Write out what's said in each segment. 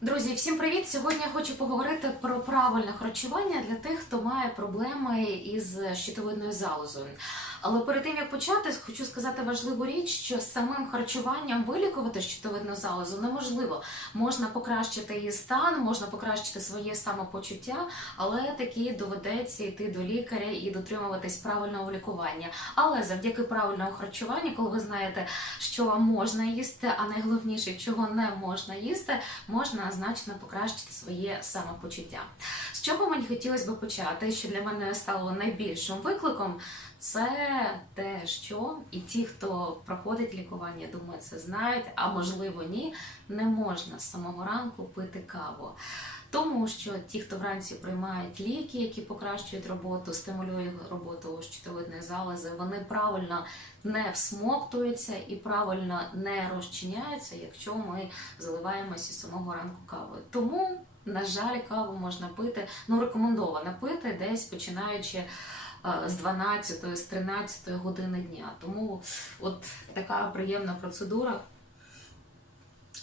Друзі, всім привіт! Сьогодні я хочу поговорити про правильне харчування для тих, хто має проблеми із щитовидною залозою. Але перед тим як почати, хочу сказати важливу річ, що самим харчуванням вилікувати щитовидну залозу неможливо. Можна покращити її стан, можна покращити своє самопочуття, але таки доведеться йти до лікаря і дотримуватись правильного лікування. Але завдяки правильному харчуванню, коли ви знаєте, що можна їсти, а найголовніше, чого не можна їсти, можна значно покращити своє самопочуття. Чого мені хотілося б почати, що для мене стало найбільшим викликом, це те, що і ті, хто проходить лікування, думаю, це знають, а можливо ні, не можна з самого ранку пити каву. Тому що ті, хто вранці приймають ліки, які покращують роботу, стимулюють роботу щитовидної залози, вони правильно не всмоктуються і правильно не розчиняються, якщо ми заливаємося з самого ранку кавою. Тому, на жаль, каву можна пити, ну рекомендовано пити десь починаючи. е, З 12, з 13 години дня. Тому от така приємна процедура,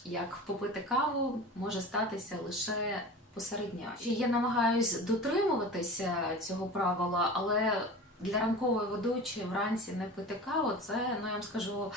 як попити каву, може статися лише посеред дня. І Я намагаюсь дотримуватися цього правила, але для ранкової ведучої вранці не пити каву це, ну я вам скажу.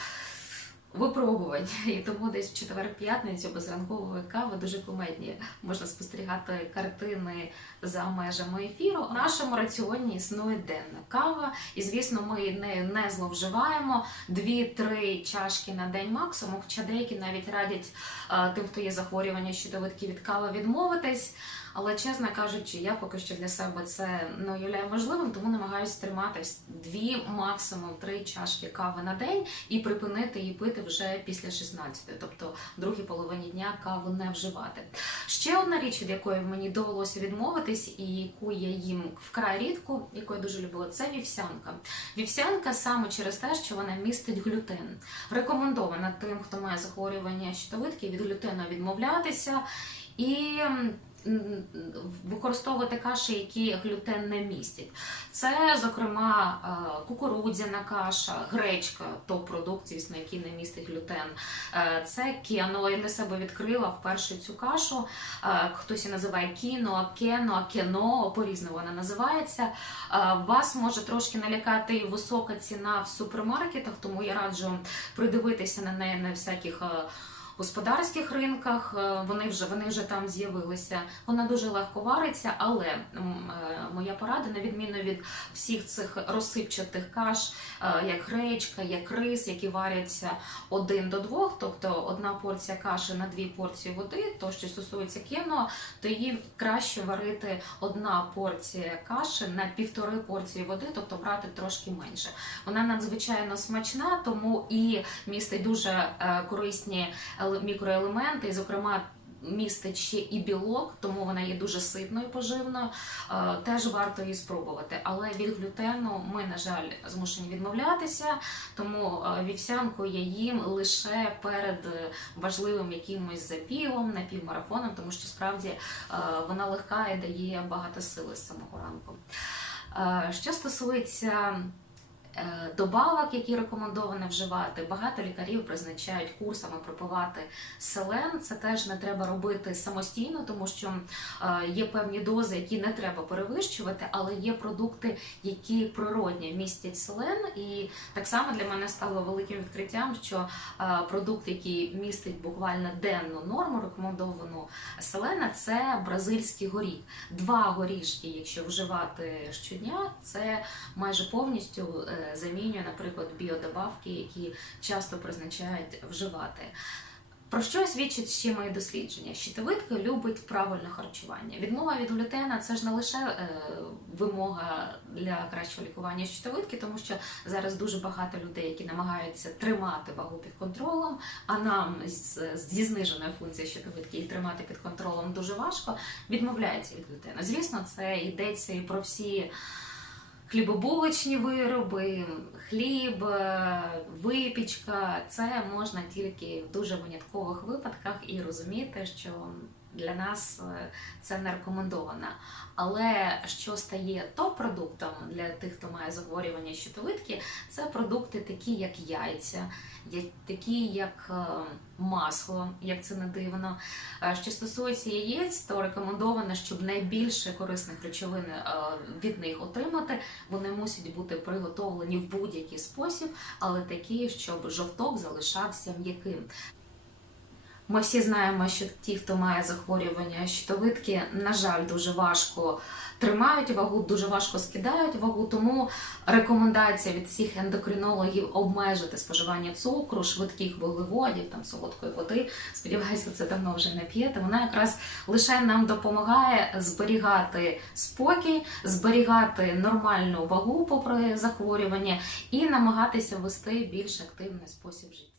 Випробування, і тому десь в четвер-п'ятницю без ранкової кави дуже кумедні. Можна спостерігати картини за межами ефіру. В нашому раціоні існує денна кава, і звісно, ми нею не зловживаємо. Дві-три чашки на день максимум. Хоча деякі навіть радять е, тим, хто є захворювання щитовидки від кави, відмовитись. Але чесно кажучи, я поки що для себе це не уявляю можливим, тому намагаюся триматись дві, максимум три чашки кави на день і припинити її пити вже після 16, тобто в другій половині дня каву не вживати. Ще одна річ, від якої мені довелося відмовитись, і яку я їм вкрай рідко, яку я дуже любила, це вівсянка. Вівсянка саме через те, що вона містить глютен. Рекомендована тим, хто має захворювання щитовидки, від глютену відмовлятися і. Використовувати каші, які глютен не містять. Це, зокрема, е, кукурудзяна каша, гречка, топ-продукт, звісно, який не містить глютен. Е, Це кено. Я для себе відкрила вперше цю кашу. Е, Хтось її називає кіно, кено, кено, по-різному вона називається. Вас може трошки налякати і висока ціна в супермаркетах, тому я раджу придивитися на неї на всяких. Господарських ринках е, вони вже вони вже там з'явилися. Вона дуже легко вариться, але е, моя порада, на відміну від всіх цих розсипчатих каш, е, як гречка, як рис, які варяться один до двох, тобто одна порція каші на дві порції води. То що стосується кіно, то її краще варити одна порція каші на півтори порції води, тобто брати трошки менше. Вона надзвичайно смачна, тому і містить дуже корисні еле- мікроелементи, і, зокрема. Містить ще і білок, тому вона є дуже ситною поживною. Е, Теж варто її спробувати. Але від глютену ми, на жаль, змушені відмовлятися, тому е, вівсянку я їм лише перед е, важливим якимось запівом, напівмарафоном, тому що справді вона легка і дає багато сили з самого ранку. Що стосується добавок, які рекомендовано вживати. Багато лікарів призначають курсами пропивати селен. Це теж не треба робити самостійно, тому що е, є певні дози, які не треба перевищувати, але є продукти, які природні містять селен. І так само для мене стало великим відкриттям, що е, продукт, який містить буквально денну норму, рекомендовану селена, це бразильський горіх. Два горішки, якщо вживати щодня, це майже повністю е, замінює, наприклад, біодобавки, які часто призначають вживати. Про що свідчить ще мої дослідження? Щитовидка любить правильне харчування. Відмова від глютена це ж не лише е, вимога для кращого лікування щитовидки, тому що зараз дуже багато людей, які намагаються тримати вагу під контролем, а нам зі зниженою функцією щитовидки їх тримати під контролем дуже важко, відмовляються від глютена. Звісно, це йдеться і про всі хлібобулочні вироби, хліб, е, випічка. Це можна тільки в дуже виняткових випадках і розуміти, що Для нас е, це не рекомендовано. Але що стає топ-продуктом для тих, хто має захворювання щитовидки, це продукти такі, як яйця, такі як е, масло, як це не дивно. Е, Що стосується яєць, то рекомендовано, щоб найбільше корисних речовин від них отримати, вони мусять бути приготовлені в будь-який спосіб, але такі, щоб жовток залишався м'яким. Ми всі знаємо, що ті, хто має захворювання щитовидки, на жаль, дуже важко тримають вагу, дуже важко скидають вагу. Тому рекомендація від всіх ендокринологів обмежити споживання цукру, швидких вуглеводів, там солодкої води. Сподіваюся, це давно вже не п'єте. Вона якраз лише нам допомагає зберігати спокій, зберігати нормальну вагу попри захворювання і намагатися вести більш активний спосіб життя.